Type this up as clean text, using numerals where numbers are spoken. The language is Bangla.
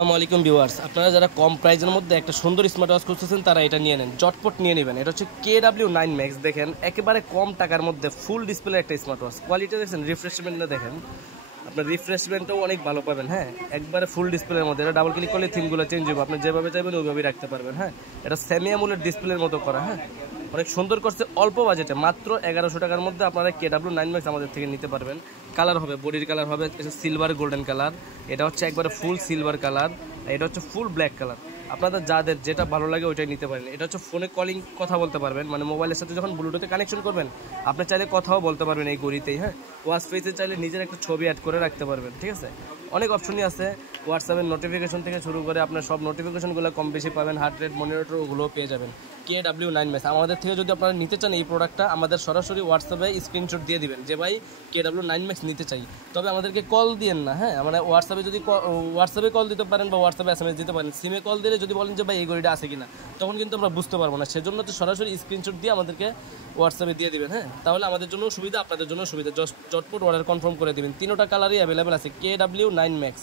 আসসালামু আলাইকুম ভিউয়ার্স, আপনারা যারা কম প্রাইজের মধ্যে একটা সুন্দর স্মার্ট ওয়াচ খুঁজতেছেন তারা এটা নিয়ে নেন, চটপট নিয়ে নেবেন। এটা হচ্ছে KW9 Max। দেখেন একেবারে কম টাকার মধ্যে ফুল ডিসপ্লে একটা স্মার্ট ওয়াচ। কোয়ালিটি দেখেন, রিফ্রেশমেন্টটা দেখেন, আপনার রিফ্রেশমেন্টও অনেক ভালো পাবেন। হ্যাঁ, একবারে ফুল ডিসপ্লের মধ্যে। এটা ডাবল ক্লিক করলে থিমগুলো চেঞ্জ হবে, আপনি যেভাবে চাইবেন ওইভাবেই রাখতে পারবেন। হ্যাঁ, এটা সেমি অ্যামোলেড ডিসপ্লের মতো করা। হ্যাঁ, অনেক সুন্দর করছে, অল্প বাজেটে মাত্র 1100 টাকার মধ্যে আপনারা KW9 Max আমাদের থেকে নিতে পারবেন। কালার হবে, বডির কালার হবে সিলভার গোল্ডেন কালার, এটা হচ্ছে একবারে ফুল সিলভার কালার, এটা হচ্ছে ফুল ব্ল্যাক কালার। আপনাদের যাদের যেটা ভালো লাগে ওইটাই নিতে পারেন। এটা হচ্ছে ফোনে কলিং কথা বলতে পারবেন, মানে মোবাইলের সাথে যখন ব্লুটুথে কানেকশন করবেন আপনি চাইলে কথাও বলতে পারবেন এই ঘড়িতেই। হ্যাঁ, ওয়াচ ফেসে চাইলে নিজের একটা ছবি অ্যাড করে রাখতে পারবেন। ঠিক আছে, অনেক অপশনই আছে। হোয়াটসঅ্যাপের নোটিফিকেশন থেকে শুরু করে আপনার সব নোটিফিকেশনগুলো কম বেশি পাবেন, হার্ট রেট মনিটর ওগুলোও পেয়ে যাবেন। KW9 Max আমাদের থেকে যদি আপনারা নিতে চান এই প্রোডাক্টটা, আমাদের সরাসরি হোয়াটসঅ্যাপে স্ক্রিনশট দিয়ে দিবেন যে ভাই KW9 Max নিতে চাই। তবে আমাদেরকে কল দিয়েন না। হ্যাঁ, আমরা হোয়াটসঅ্যাপে যদি হোয়াটসঅ্যাপে কল দিতে পারেন বা হোয়াটসঅ্যাপে SMS দিতে পারেন। সিমে কল দিলে যদি বলেন যে ভাই এই ঘড়িটা আছে কিনা, তখন কিন্তু আমরা বুঝতে পারবো না। সেজন্য তো সরাসরি স্ক্রিনশট দিয়ে আমাদেরকে হোয়াটসঅ্যাপে দিয়ে দিবেন। হ্যাঁ, তাহলে আমাদের জন্য সুবিধা, আপনাদের জন্য সুবিধা। চটপট অর্ডার কনফার্ম করে দিবেন। তিনোটা কালারই অ্যাভেলেবেল আছে KW9 Max।